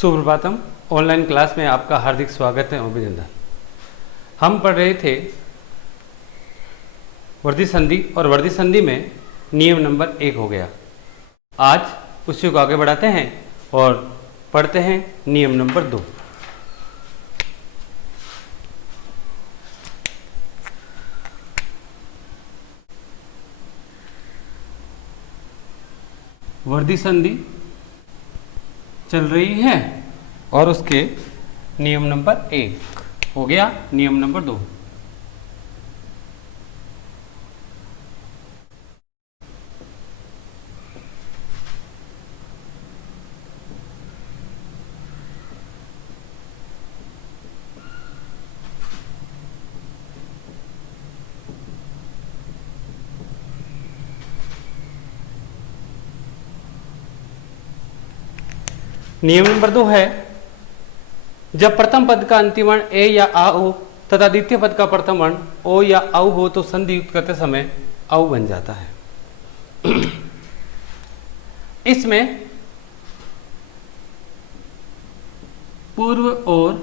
Suprabhatam. Online class में आपका हार्दिक स्वागत है, अभिनंदन। हम पढ़ रहे थे वर्धी संधि और वर्धी संधि में नियम नंबर 1 हो गया। आज उसी को आगे बढ़ाते हैं और पढ़ते हैं नियम नंबर 2। वर्धी संधि चल रही है और उसके नियम नंबर 1 हो गया, नियम नंबर 2। नियम नंबर 2 है, जब प्रथम पद का अंतिम वर्ण ए या आ हो तथा द्वितीय पद का प्रथम वर्ण ओ या औ हो तो संधि युक्त करते समय औ बन जाता है। इसमें पूर्व और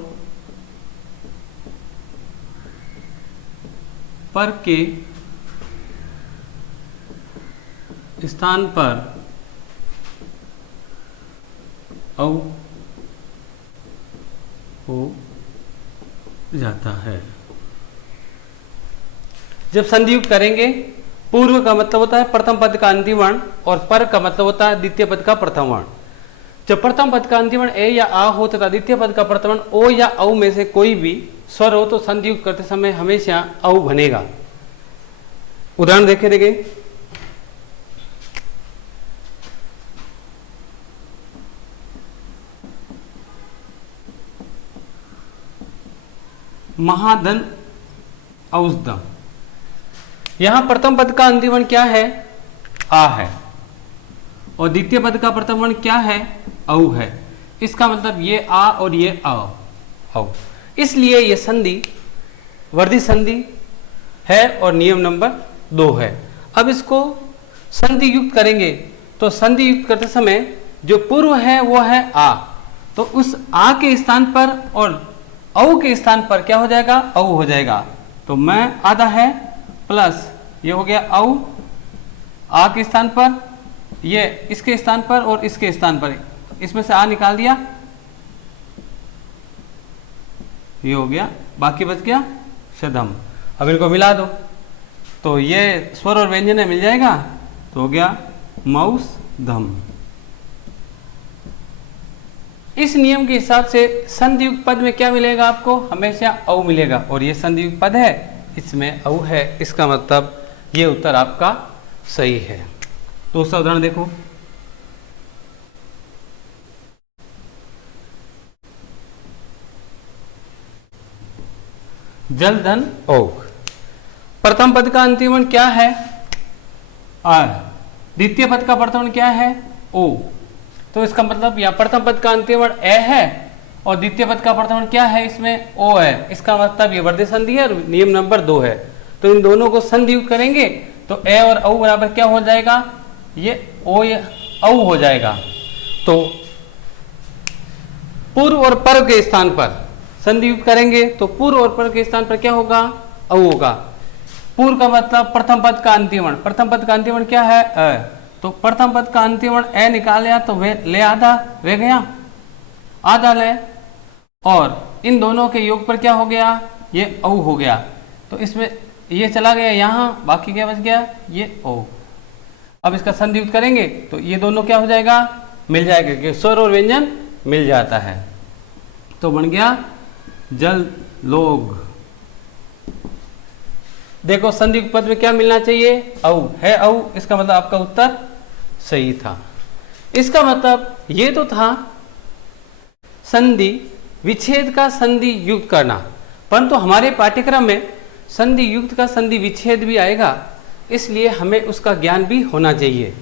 पर के स्थान पर औ हो जाता है। जब संधि युक्त करेंगे, पूर्व का मतलब होता है प्रथम पद का अंतिम वर्ण और पर का मतलब होता है द्वितीय पद का प्रथम वर्ण। जब प्रथम पद का अंतिम वर्ण ए या आ हो तथा द्वितीय पद का प्रथम वर्ण ओ या औ में से कोई भी स्वर हो तो संधि युक्त करते समय हमेशा औ बनेगा। उदाहरण देखे महाधन औषधम। यहां प्रथम पद का अंतिम वर्ण क्या है? आ है और द्वितीय पद का प्रथम वर्ण क्या है? औ है। इसका मतलब ये आ और ये औ। इसलिए ये संधि वर्धी संधि है और नियम नंबर 2 है। अब इसको संधि युक्त करेंगे तो संधि युक्त करते समय जो पूर्व है वो है आ, तो उस आ के स्थान पर और औ के स्थान पर क्या हो जाएगा? औ हो जाएगा। तो मैं आधा है प्लस ये हो गया औ, आ के स्थान पर, ये इसके स्थान पर और इसके स्थान पर, इसमें से आ निकाल दिया, ये हो गया, बाकी बच गया शदम। अब इनको मिला दो तो ये स्वर और व्यंजन है, मिल जाएगा, तो हो गया मौस धम। इस नियम के हिसाब से संधि युक्त पद में क्या मिलेगा आपको? हमेशा औ मिलेगा और ये संधि युक्त पद है, इसमें औ है। इसका मतलब ये उत्तर आपका सही है। दूसरा उदाहरण देखो, जल धन ओघ। प्रथम पद का अंतिम वर्ण क्या है? आ। द्वितीय पद का प्रथम वर्ण क्या है? ओ। तो इसका मतलब या प्रथम पद का अंतिम वर्ण ए है और द्वितीय पद का प्रथम वर्ण क्या है? इसमें ओ है। इसका मतलब ये वर्धी संधि है और नियम नंबर 2 है। तो इन दोनों को संधि युक्त करेंगे तो ए और औ बराबर क्या हो जाएगा? ये ओ या औ हो जाएगा। तो पूर्व और पर के स्थान पर संधि युक्त करेंगे तो पूर्व और पर के स्थान पर क्या होगा? औ होगा। पूर्व का मतलब प्रथम पद का अंतिम वर्ण। प्रथम पद का अंतिम वर्ण क्या है? अ। तो प्रथम पद का अंतिम वर्ण ए निकाल लिया तो वे ले आधा रह गया, आधा ले, और इन दोनों के योग पर क्या हो गया? ये औ हो गया। तो इसमें ये चला गया यहाँ, बाकी क्या बच गया? ये ओ। अब इसका संधि युक्त करेंगे तो ये दोनों क्या हो जाएगा? मिल जाएगा, क्योंकि स्वर और व्यंजन मिल जाता है। तो बन गया जल लोग। देखो संधि युक्त पद में क्या मिलना चाहिए? औ है, औ। इसका मतलब आपका उत्तर सही था। इसका मतलब ये तो था संधि विच्छेद का संधि युक्त करना, परंतु हमारे पाठ्यक्रम में संधि युक्त का संधि विच्छेद भी आएगा, इसलिए हमें उसका ज्ञान भी होना चाहिए।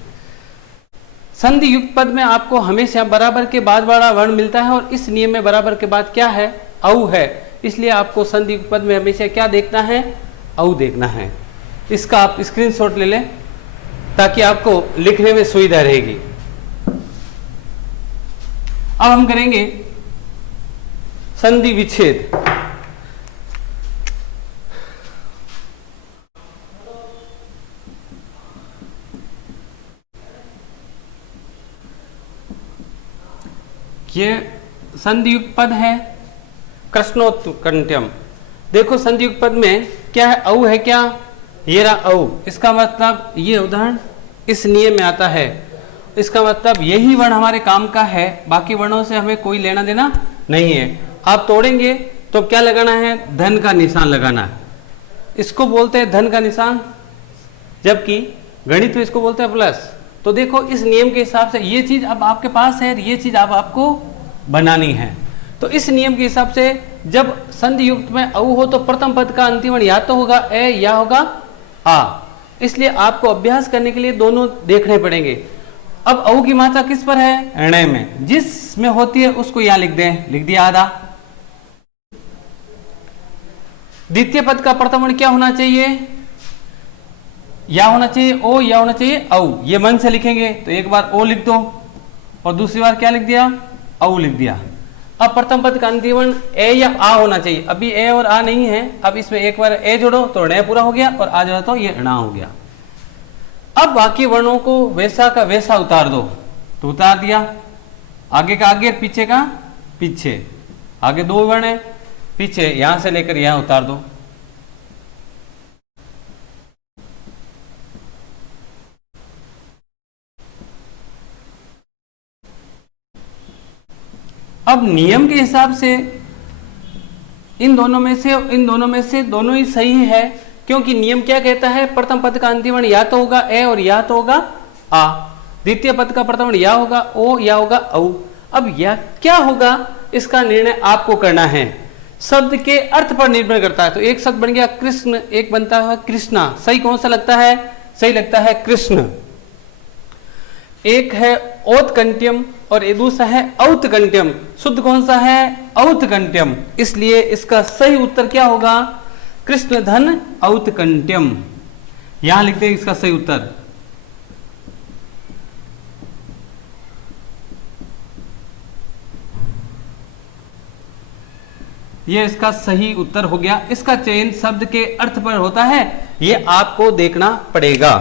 संधि युक्त पद में आपको हमेशा बराबर के बाद वाला वर्ण मिलता है और इस नियम में बराबर के बाद क्या है? औ है। इसलिए आपको संधि युक्त पद में हमेशा क्या देखना है? औ देखना है। इसका आप स्क्रीनशॉट ले लें ताकि आपको लिखने में सुविधा रहेगी। अब हम करेंगे संधि विच्छेद। ये संधियुक्त पद है कृष्णोत्कंठ्यम। देखो संधियुक्त पद में क्या है, औ है क्या, ये रहा औ। इसका मतलब ये उदाहरण इस नियम में आता है, इसका मतलब यही वर्ण हमारे काम का है, बाकी वर्णों से हमें कोई लेना देना नहीं है। आप तोड़ेंगे तो क्या लगाना है, धन का निशान लगाना है, इसको बोलते हैं धन का निशान, जबकि गणित में इसको बोलते हैं प्लस। तो देखो इस नियम के हिसाब से ये चीज अब आपके पास है, ये चीज अब आपको बनानी है। तो इस नियम के हिसाब से जब संधि युक्त में औ हो तो प्रथम पद का अंतिम वर्ण या तो होगा ए या होगा आ। इसलिए आपको अभ्यास करने के लिए दोनों देखने पड़ेंगे। अब औ की मात्रा किस पर है, ण में, जिसमें होती है उसको यहां लिख दें, लिख दिया आधा। द्वितीय पद का प्रथम वर्ण क्या होना चाहिए, या होना चाहिए ओ या होना चाहिए औ। ये मन से लिखेंगे तो एक बार ओ लिख दो और दूसरी बार क्या लिख दिया, औ लिख दिया। अब प्रथम पद का अंतिम वर्ण ए या आ होना चाहिए, अभी ए और आ नहीं है, अब इसमें एक बार ए जोड़ो तो ण पूरा हो गया और आ जोड़ो तो ये णा हो गया। अब बाकी वर्णों को वैसा का वैसा उतार दो, तो उतार दिया, आगे का आगे पीछे का पीछे, आगे दो वर्ण है, पीछे यहां से लेकर यहां उतार दो। अब नियम के हिसाब से इन दोनों में से दोनों ही सही है, क्योंकि नियम क्या कहता है, प्रथम पद का अंतिम वर्ण या तो होगा ए और या तो होगा आ, द्वितीय पद का प्रथम वर्ण या होगा ओ या होगा औ। अब यह क्या होगा इसका निर्णय आपको करना है, शब्द के अर्थ पर निर्भर करता है। तो एक शब्द बन गया कृष्ण, एक बनता है कृष्णा, सही कौन सा लगता है, सही लगता है कृष्ण। एक है औत्कंठ्यम और एक दूसरा है औत्कंठ्यम, शुद्ध कौन सा है, औत्कंठ्यम, इसलिए इसका सही उत्तर क्या होगा, कृष्ण धन औत्कंठ्यम। यहां लिखते हैं इसका सही उत्तर। यह इसका सही उत्तर हो गया। इसका चयन शब्द के अर्थ पर होता है, यह आपको देखना पड़ेगा।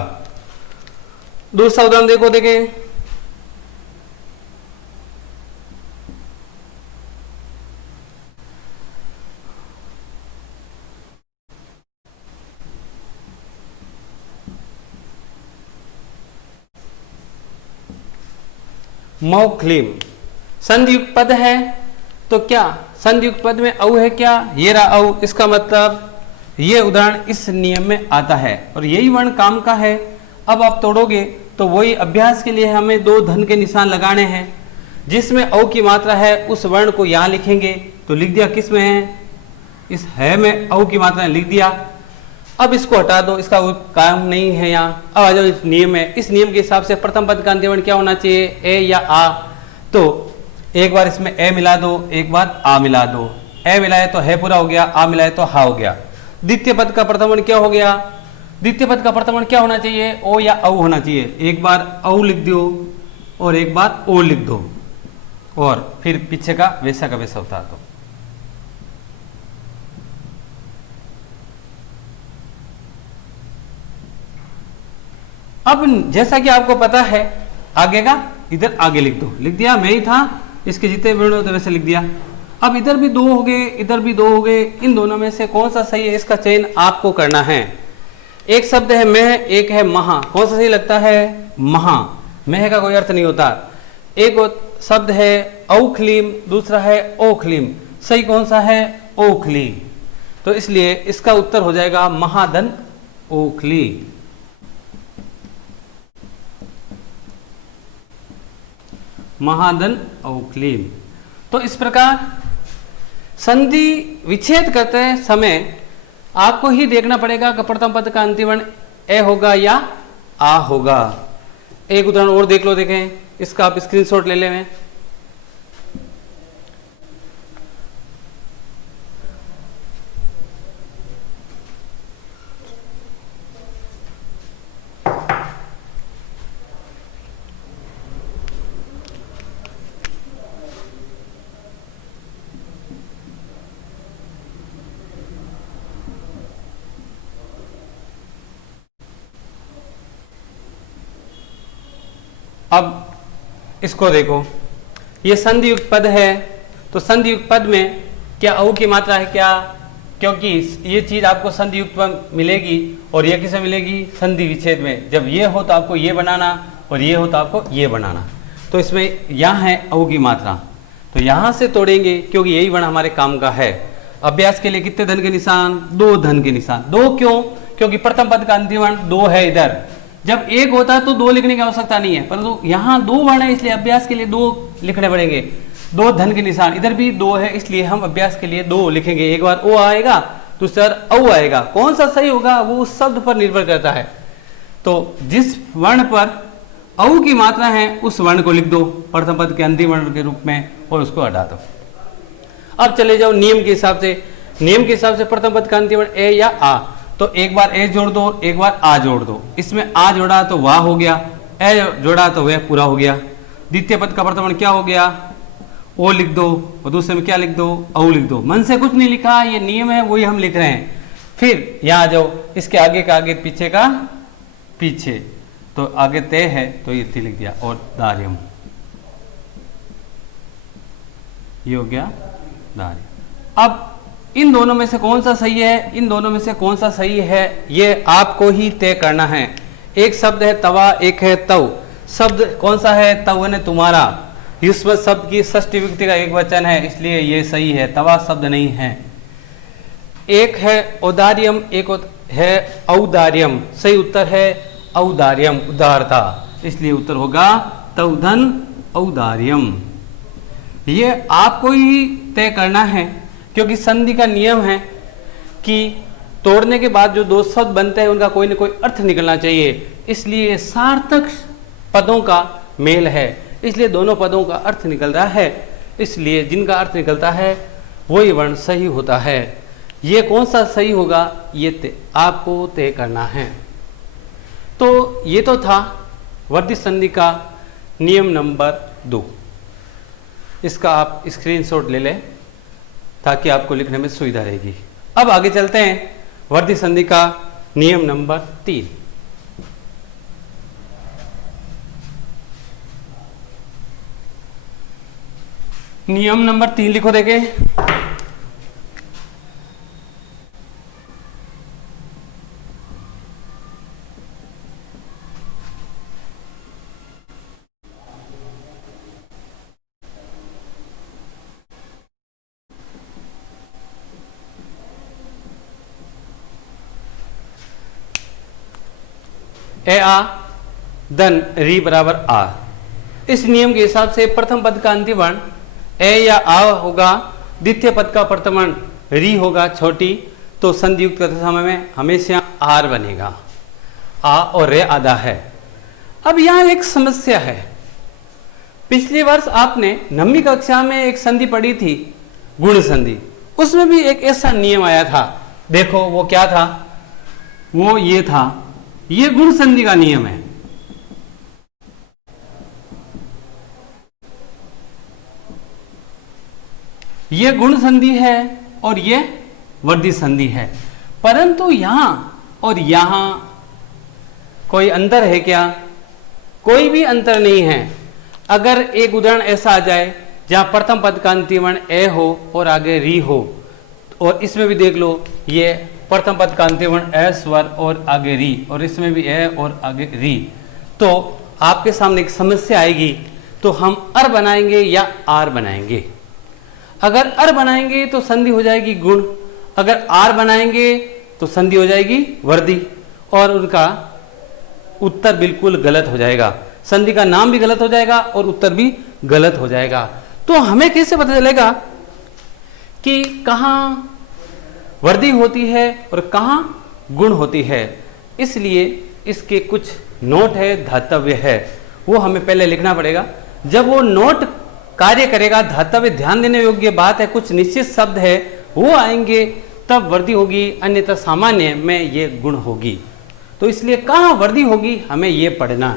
दूसरा उदाहरण देखो, देखें मौखलिम, संधियुक्त पद है, तो क्या संधियुक्त पद में औ है क्या, ये रहा औ। इसका मतलब ये उदाहरण इस नियम में आता है और यही वर्ण काम का है। अब आप तोड़ोगे तो वही अभ्यास के लिए हमें दो धन के निशान लगाने हैं, जिसमें औ की मात्रा है उस वर्ण को यहां लिखेंगे, तो लिख दिया किस में है, इस है में औ की मात्रा लिख दिया। अब इसको हटा दो, इसका काम नहीं है यहाँ। अब आ जाओ इस नियम में, इस नियम के हिसाब से प्रथम पद का अंतिम वर्ण क्या होना चाहिए, ए या आ। तो एक बार इसमें ए मिला दो, एक बार आ मिला दो, ए मिलाए तो है पूरा हो गया, आ मिलाए तो हा हो गया। द्वितीय पद का प्रथम वर्ण क्या हो गया, द्वितीय पद का प्रथम वर्ण क्या होना चाहिए, ओ या औ होना चाहिए। एक बार औ लिख दो और एक बार ओ लिख दो और फिर पीछे का वैसा उतार दो। अब जैसा कि आपको पता है आगे का, इधर आगे लिख दो, लिख दिया, मैं ही था, इसके जितने वर्ण होते वैसे लिख दिया। अब इधर भी दो हो गए, इधर भी दो हो गए, इन दोनों में से कौन सा सही है इसका चयन आपको करना है। एक शब्द है मैं, एक है महा, कौन सा सही लगता है, महा, मह का कोई अर्थ नहीं होता। एक शब्द है औखलीम, दूसरा है ओखलीम, सही कौन सा है, ओखली। तो इसलिए इसका उत्तर हो जाएगा महाधन ओखली। महाधन औखलीम। तो इस प्रकार संधि विच्छेद करते समय आपको ही देखना पड़ेगा कि प्रथम पद का अंतिम वर्ण ए होगा या आ होगा। एक उदाहरण और देख लो, देखें, इसका आप स्क्रीनशॉट ले लें। अब इसको देखो, ये संधि युक्त पद है, तो संधि युक्त पद में क्या औ की मात्रा है क्या? क्योंकि ये चीज आपको संधि युक्त पद मिलेगी और ये किसे मिलेगी? संधि विच्छेद में। जब ये हो तो आपको ये बनाना और ये हो तो आपको ये बनाना। तो इसमें यहाँ है औ की मात्रा, तो यहाँ से तोड़ेंगे क्योंकि यही वर्ण हमारे काम का है। अभ्यास के लिए कितने धन के निशान? 2 धन के निशान। 2 क्यों? क्योंकि प्रथम पद का अंतिम वर्ण 2 है इधर। जब 1 होता है तो 2 लिखने की आवश्यकता नहीं है, परंतु यहाँ 2 वर्ण है इसलिए अभ्यास के लिए 2 लिखने पड़ेंगे। 2 धन के निशान, इधर भी 2 है इसलिए हम अभ्यास के लिए 2 लिखेंगे। एक बार ओ आएगा, दूसरा औ आएगा। कौन सा सही होगा वो उस शब्द पर निर्भर करता है। तो जिस वर्ण पर औ की मात्रा है उस वर्ण को लिख दो प्रथम पद के अंतिम वर्ण के रूप में और उसको हटा दो। अब चले जाओ नियम के हिसाब से। नियम के हिसाब से प्रथम पद का अंतिम वर्ण ए या आ, तो एक बार ए जोड़ दो, एक बार आ जोड़ दो। इसमें आ जोड़ा तो वाह हो गया, ए जोड़ा तो वह पूरा हो गया। द्वितीय पद का प्रथम वर्ण क्या हो गया? ओ लिख दो और दूसरे में क्या लिख दो? औ लिख दो। मन से कुछ नहीं लिखा, ये नियम है वही हम लिख रहे हैं। फिर यहाँ आ जाओ, इसके आगे का आगे, पीछे का पीछे, तो आगे तय है तो ये ति लिख दिया और दार्यम, ये हो गया दार्यम। अब इन दोनों में से कौन सा सही है? इन दोनों में से कौन सा सही है ये आपको ही तय करना है। एक शब्द है तवा, एक है तव। शब्द कौन सा है? तव ने तुम्हारा। युष्म शब्द की षष्ठी विभक्ति का एक वचन है इसलिए ये सही है, तवा शब्द नहीं है। एक है औदार्यम, एक है औदार्यम। सही उत्तर है औदार्यम, उदारता, इसलिए उत्तर होगा तवधन औदार्यम। ये आपको ही तय करना है क्योंकि संधि का नियम है कि तोड़ने के बाद जो 2 शब्द बनते हैं उनका कोई ना कोई अर्थ निकलना चाहिए, इसलिए सार्थक पदों का मेल है, इसलिए दोनों पदों का अर्थ निकल रहा है, इसलिए जिनका अर्थ निकलता है वही वर्ण सही होता है। ये कौन सा सही होगा ये आपको तय करना है। तो ये तो था वर्धित संधि का नियम नंबर 2। इसका आप स्क्रीनशॉट ले लें ताकि आपको लिखने में सुविधा रहेगी। अब आगे चलते हैं वर्धित संधि का नियम नंबर 3। नियम नंबर 3 लिखो देखें। ए आ धन री बराबर आ। इस नियम के हिसाब से प्रथम पद का अंतिम वर्ण ए या आ होगा, द्वितीय पद का प्रथम वर्ण री होगा छोटी, तो संधि युक्त समय में हमेशा आर बनेगा। आ और रे आधा है। अब यहां एक समस्या है। पिछले वर्ष आपने 9वीं कक्षा में एक संधि पढ़ी थी, गुण संधि। उसमें भी एक ऐसा नियम आया था। देखो वो क्या था? वो ये था, ये गुण संधि का नियम है। ये गुण संधि है और ये वर्धित संधि है, परंतु यहां और यहां कोई अंतर है क्या? कोई भी अंतर नहीं है। अगर एक उदाहरण ऐसा आ जाए जहां प्रथम पद का अंतिम वर्ण ए हो और आगे री हो, और इसमें भी देख लो, ये प्रथम पद का अंतिम वर्ण ए स्वर और आगे री, और इसमें भी ए और आगे री, तो आपके सामने एक समस्या आएगी। तो हम अर बनाएंगे या आर बनाएंगे? अगर अर बनाएंगे तो संधि हो जाएगी गुण, अगर आर बनाएंगे तो संधि हो जाएगी वर्धि, और उनका उत्तर बिल्कुल गलत हो जाएगा। संधि का नाम भी गलत हो जाएगा और उत्तर भी गलत हो जाएगा। तो हमें कैसे पता चलेगा कि कहाँ वर्धि होती है और कहाँ गुण होती है? इसलिए इसके कुछ नोट है, धातव्य है, वो हमें पहले लिखना पड़ेगा। जब वो नोट कार्य करेगा, धातव्य ध्यान देने योग्य बात है, कुछ निश्चित शब्द है वो आएंगे तब वर्धि होगी, अन्यथा सामान्य में ये गुण होगी। तो इसलिए कहाँ वर्धि होगी हमें ये पढ़ना।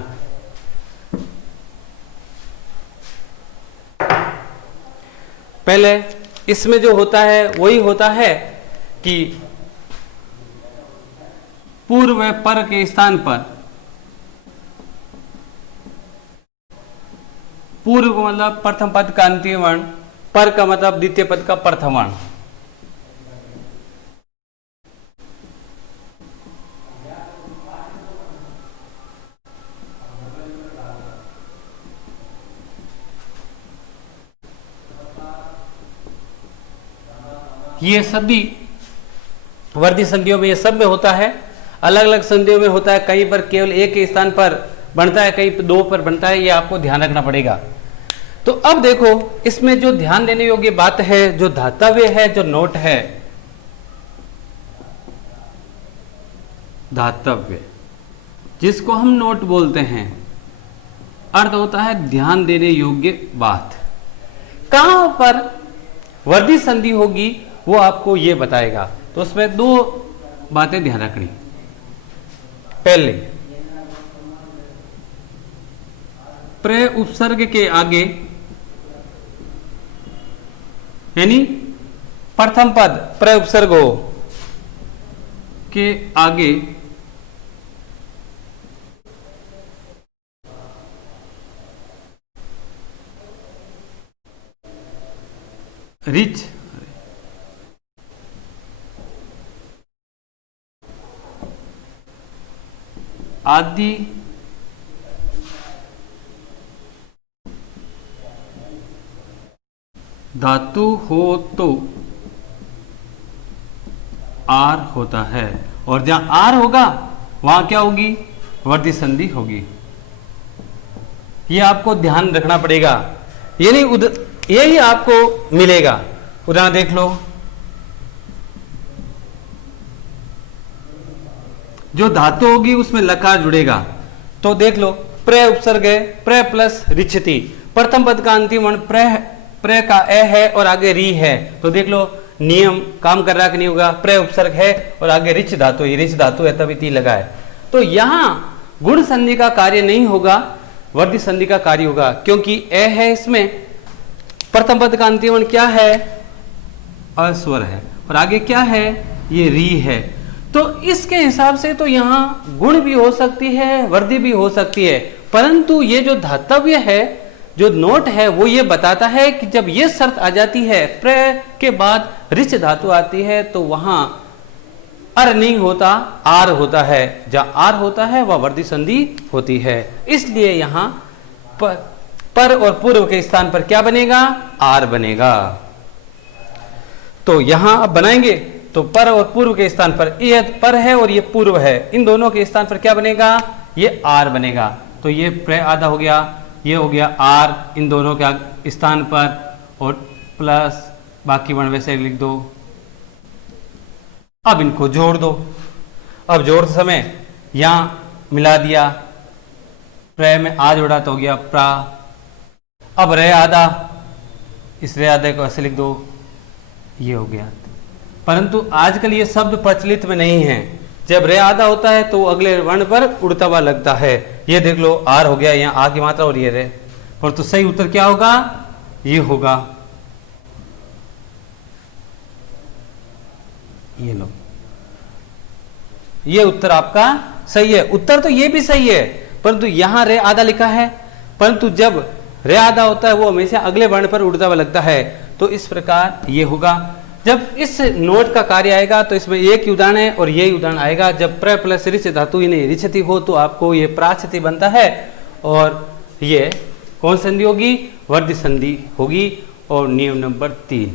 पहले इसमें जो होता है वही होता है कि पूर्व पर के स्थान पर पूर्व का मतलब प्रथम पद का अंतिम वर्ण, पर का मतलब द्वितीय पद का प्रथम वर्ण। ये सभी वर्धी संधियों में, ये सब में होता है, अलग अलग संधियों में होता है, कहीं पर केवल एक के स्थान पर बनता है, कहीं दो पर बनता है, ये आपको ध्यान रखना पड़ेगा। तो अब देखो इसमें जो ध्यान देने योग्य बात है, जो धातव्य है, जो नोट है, धातव्य जिसको हम नोट बोलते हैं, अर्थ होता है ध्यान देने योग्य बात। कहां पर वर्धी संधि होगी वो आपको ये बताएगा। तो उसमें दो बातें ध्यान रखनी। पहले, प्र उपसर्ग के आगे यानी प्रथम पद प्र उपसर्ग हो के आगे रिच आदि धातु हो तो आर होता है, और जहां आर होगा वहां क्या होगी, वर्धी संधि होगी। ये आपको ध्यान रखना पड़ेगा, ये नहीं यही आपको मिलेगा। उदाहरण देख लो, जो धातु होगी उसमें लकार जुड़ेगा। तो देख लो, प्र उपसर्ग है, प्र प्लस रिच्छति, प्रथम पद का अंतिम वर्ण प्र का ए है और आगे री है। तो देख लो नियम काम कर रहा कि नहीं होगा, प्र उपसर्ग है और आगे रिच धातु, ये रिच धातु है तभी ती लगा है। तो यहां गुण संधि का कार्य नहीं होगा, वर्धी संधि का कार्य होगा, क्योंकि ए है, इसमें प्रथम पद का अंतिम वर्ण क्या है, अस्वर है, और आगे क्या है, ये री है। तो इसके हिसाब से तो यहां गुण भी हो सकती है, वर्धी भी हो सकती है, परंतु ये जो धातव्य है, जो नोट है, वो ये बताता है कि जब ये शर्त आ जाती है, प्र के बाद रिच धातु आती है, तो वहां अर नहीं होता, आर होता है। जहां आर होता है वह वर्धी संधि होती है। इसलिए यहां पर और पूर्व के स्थान पर क्या बनेगा, आर बनेगा। तो यहां अब बनाएंगे तो पर और पूर्व के स्थान पर, ये पर है और ये पूर्व है, इन दोनों के स्थान पर क्या बनेगा, ये आर बनेगा। तो ये प्र आधा हो गया, ये हो गया आर इन दोनों के स्थान पर, और प्लस बाकी वर्ण वैसे लिख दो। अब इनको जोड़ दो। अब जोड़ते समय यहां मिला दिया, प्र में आ जोड़ा तो हो गया प्रा। अब रे आधा, इस रे आधे को ऐसे लिख दो, ये हो गया। परंतु आजकल ये शब्द प्रचलित में नहीं है। जब रे आधा होता है तो अगले वर्ण पर उड़ता हुआ लगता है। ये देख लो आर हो गया, यहाँ आ की मात्रा और ये रे, और तो सही उत्तर क्या होगा, ये होगा। ये लो, ये उत्तर आपका सही है। उत्तर तो ये भी सही है, परंतु यहां रे आधा लिखा है, परंतु जब रे आधा होता है वो हमेशा अगले वर्ण पर उड़ता हुआ लगता है। तो इस प्रकार ये होगा। जब इस नोट का कार्य आएगा तो इसमें एक ही उदाहरण है और यही उदाहरण आएगा। जब प्र प्लस रिच धातु ही नहीं रिछति हो तो आपको ये प्राछति बनता है, और ये कौन संधि होगी, वर्धी संधि होगी। और नियम नंबर 3,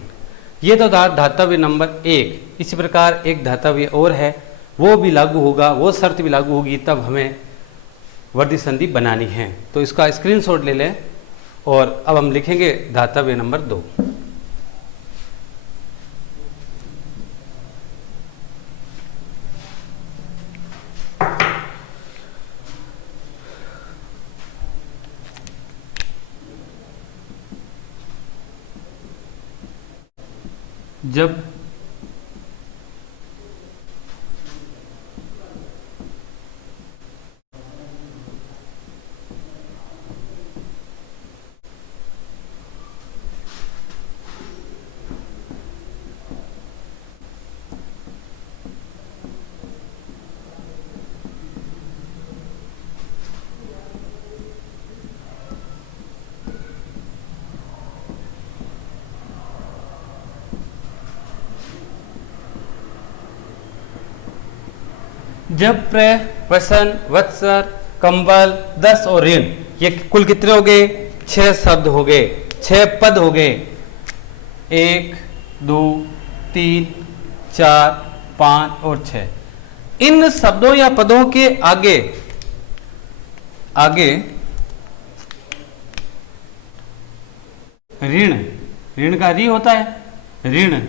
ये तो धातव्य नंबर 1। इसी प्रकार एक धातव्य और है, वो भी लागू होगा, वो शर्त भी लागू होगी, तब हमें वर्धी संधि बनानी है। तो इसका स्क्रीनशॉट ले लें, और अब हम लिखेंगे धातव्य नंबर 2। जब जब प्र, वसन, वत्सर, कंबल, दस और ऋण, ये कुल कितने हो गए? 6 शब्द हो गए, 6 पद हो गए। 1 2 3 4 5 और 6। इन शब्दों या पदों के आगे आगे ऋण, ऋण का री होता है, ऋण,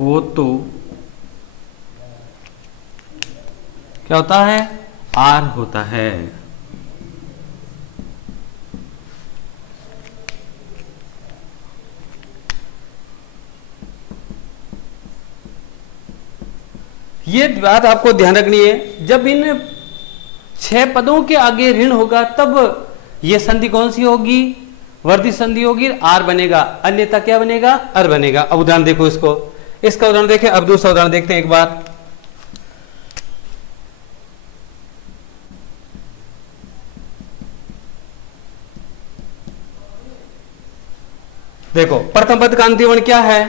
वो तो क्या होता है? आर होता है। ये बात आपको ध्यान रखनी है, जब इन 6 पदों के आगे ऋण होगा तब ये संधि कौन सी होगी? वर्धित संधि होगी, आर बनेगा, अन्यथा क्या बनेगा? अर बनेगा। अब उदाहरण देखो इसको, इसका उदाहरण देखें। अब दूसरा उदाहरण देखते हैं एक बार। देखो, प्रथम पद का अंतिम वर्ण क्या है?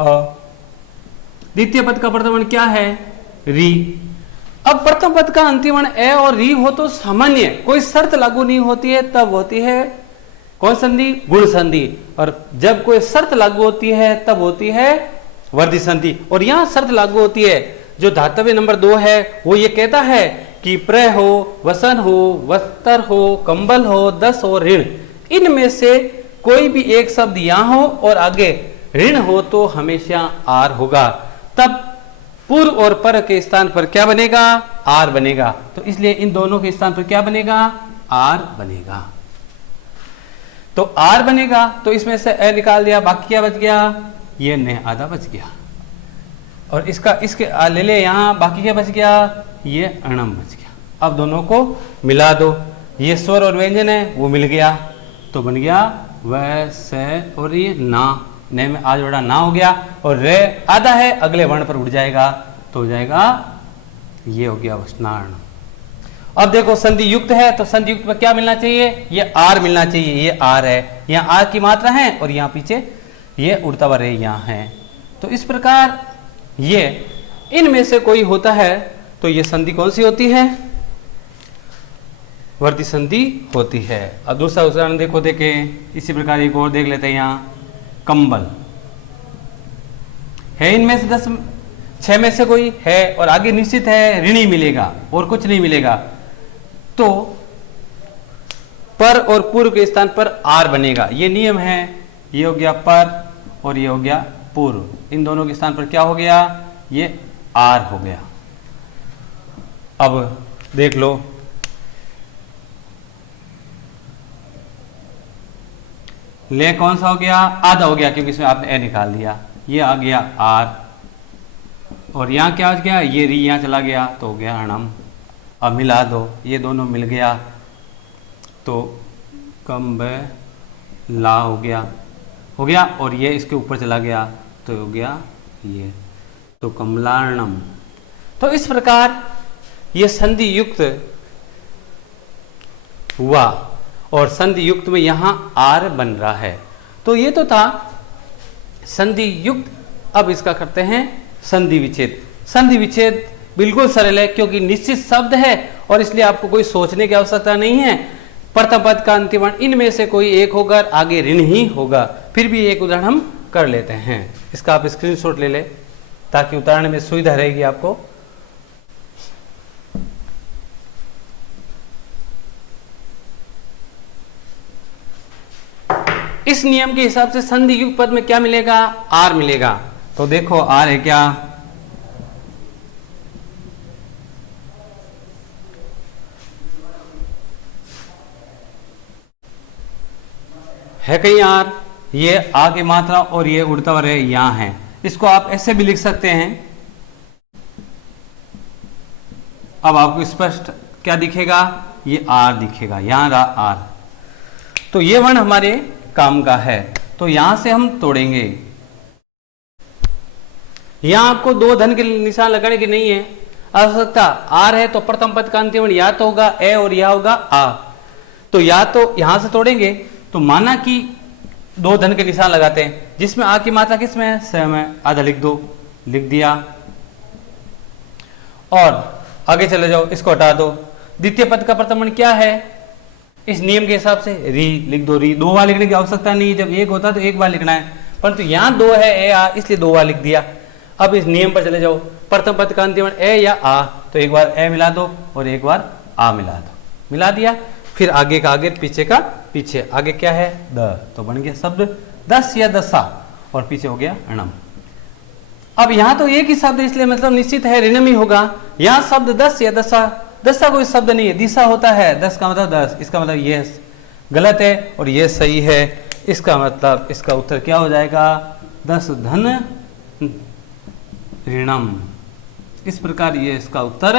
अ। द्वितीय पद का प्रथम वर्ण क्या है? री। अब प्रथम पद का अंतिम वर्ण ए और री हो तो सामान्य, कोई शर्त लागू नहीं होती है, तब होती है कौन संधि? गुण संधि। और जब कोई शर्त लागू होती है तब होती है वर्धित संधि। और यहां शर्त लागू होती है, जो धातव्य नंबर 2 है वो ये कहता है कि प्र हो, वसन हो, वस्त्र हो, कंबल हो, दस हो, ऋण, इनमें से कोई भी एक शब्द यहां हो और आगे ऋण हो तो हमेशा आर होगा। तब पूर्व और पर के स्थान पर क्या बनेगा? आर बनेगा। तो इसलिए इन दोनों के स्थान पर क्या बनेगा? आर बनेगा। तो आर बनेगा, तो इसमें से ए निकाल दिया, बाकी क्या बच गया? ये न आधा बच गया। और इसका इसके ले ले यहां, बाकी क्या बच गया? ये अणम बच गया। अब दोनों को मिला दो, ये स्वर और व्यंजन है वो मिल गया, तो बन गया वह से, और ये ना, ने में आज बड़ा ना हो गया, और रे आधा है, अगले वर्ण पर उड़ जाएगा तो हो जाएगा, ये हो गया वचनार्ण। अब देखो संधि युक्त है तो संधि युक्त में क्या मिलना चाहिए? ये आर मिलना चाहिए, ये आर है, यहाँ आर की मात्रा है और यहाँ पीछे ये उड़ता हुआ रे यहाँ है। तो इस प्रकार ये इनमें से कोई होता है तो ये संधि कौन सी होती है? वर्धित संधि होती है। अब दूसरा उदाहरण देखो, देखे इसी प्रकार एक और देख लेते हैं। यहाँ कंबल है, इनमें से 6 में से कोई है और आगे निश्चित है ऋण ही मिलेगा और कुछ नहीं मिलेगा, तो पर और पूर्व के स्थान पर आर बनेगा। ये नियम है, ये हो गया पर और ये हो गया पूर्व, इन दोनों के स्थान पर क्या हो गया? ये आर हो गया। अब देख लो, ले कौन सा हो गया? आधा हो गया, क्योंकि इसमें आपने ए निकाल दिया। ये आ गया आर, और यहाँ क्या आ गया? ये री यहाँ चला गया तो हो गया अणम। अब मिला दो, ये दोनों मिल गया तो कम ला हो गया, और ये इसके ऊपर चला गया तो हो गया ये, तो कमलार्णम। तो इस प्रकार ये संधि युक्त हुआ, और संधि युक्त में यहां आर बन रहा है। तो ये तो था संधि युक्त। अब इसका करते हैं संधि विच्छेद। संधि विच्छेद बिल्कुल सरल है, क्योंकि निश्चित शब्द है और इसलिए आपको कोई सोचने की आवश्यकता नहीं है। प्रथम पद का अंतिम वर्ण इनमें से कोई एक होगा, आगे ऋण ही होगा। फिर भी एक उदाहरण हम कर लेते हैं, इसका आप स्क्रीनशॉट ले ले ताकि उतारने में सुविधा रहेगी आपको। इस नियम के हिसाब से संधि युक्त पद में क्या मिलेगा? आर मिलेगा। तो देखो आर है क्या? है कहीं आर? ये आ की मात्रा और ये उड़ता हुआ रे यहां है। इसको आप ऐसे भी लिख सकते हैं। अब आपको स्पष्ट क्या दिखेगा? ये आर दिखेगा, यहां रहा आर। तो ये वर्ण हमारे काम का है, तो यहां से हम तोड़ेंगे। यहां आपको 2 धन के निशान लगाने की नहीं है आवश्यकता। आर है तो प्रथम पद का अंतिम वर्ण या तो होगा ए और या होगा आ, तो या तो यहां से तोड़ेंगे। तो माना कि 2 धन के निशान लगाते हैं, जिसमें आ की मात्रा किसमें है? स में। आधा लिख दो, लिख दिया। और आगे चले जाओ, इसको हटा दो। द्वितीय पद का प्रथम वर्ण क्या है? इस नियम के हिसाब से री लिख दो। री दो बार लिखने की आवश्यकता नहीं है, जब एक होता है तो एक बार लिखना है, परंतु यहाँ दो है ए आ, इसलिए दो बार लिख दिया। अब इस नियम पर चले जाओ, प्रथम पद का अंतिम वर्ण ए या आ, तो एक बार ए मिला दो और एक बार आ मिला दो, मिला दिया। फिर आगे का आगे, पीछे का पीछे। आगे क्या है? द, तो बन गया शब्द दस या दसा, और पीछे हो गया ऋणम। अब यहाँ तो एक ही शब्द इसलिए मतलब निश्चित है ऋणम ही होगा। यहाँ शब्द दस या दसा, दसा कोई शब्द नहीं है, दिशा होता है। दस का मतलब दस, इसका मतलब ये गलत है और ये सही है। इसका मतलब इसका उत्तर क्या हो जाएगा? दस धन ऋणम। इस प्रकार ये इसका उत्तर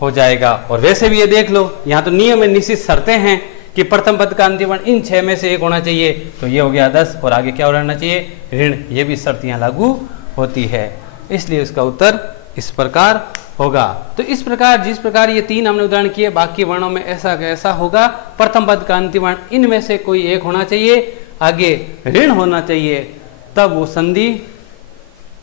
हो जाएगा। और वैसे भी ये देख लो, यहाँ तो नियम में निश्चित शर्तें हैं कि प्रथम पद का अंतिम वर्ण इन 6 में से एक होना चाहिए, तो ये हो गया 10 और आगे क्या रहना चाहिए? ऋण। ये भी शर्त यहाँ लागू होती है, इसलिए इसका उत्तर इस प्रकार होगा। तो इस प्रकार जिस प्रकार ये 3 हमने उदाहरण किए, बाकी वर्णों में ऐसा कैसा होगा? प्रथम पद का अंतिम वर्ण इनमें से कोई एक होना चाहिए, आगे ऋण होना चाहिए, तब वो संधि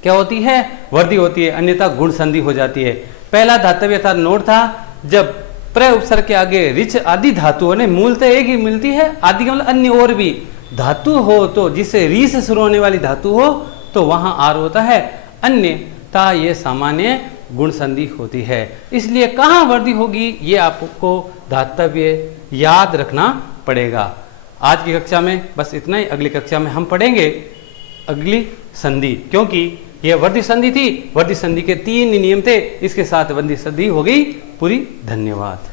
क्या होती है? वर्दी होती है, अन्यथा गुण संधि हो जाती है। पहला धातव्य था नोट था, जब प्र उपसर्ग के आगे रिच आदि धातुओं ने मूलतः एक ही मिलती है, आदि का मतलब अन्य और भी धातु हो, तो जिससे री से शुरू होने वाली धातु हो तो वहां आर होता है, अन्यथा ये सामान्य गुण संधि होती है। इसलिए कहाँ वर्दी होगी ये आपको धातव्य याद रखना पड़ेगा। आज की कक्षा में बस इतना ही, अगली कक्षा में हम पढ़ेंगे अगली संधि, क्योंकि यह वर्दी संधि थी। वर्दी संधि के 3 नियम थे, इसके साथ वर्दी संधि हो गई पूरी। धन्यवाद।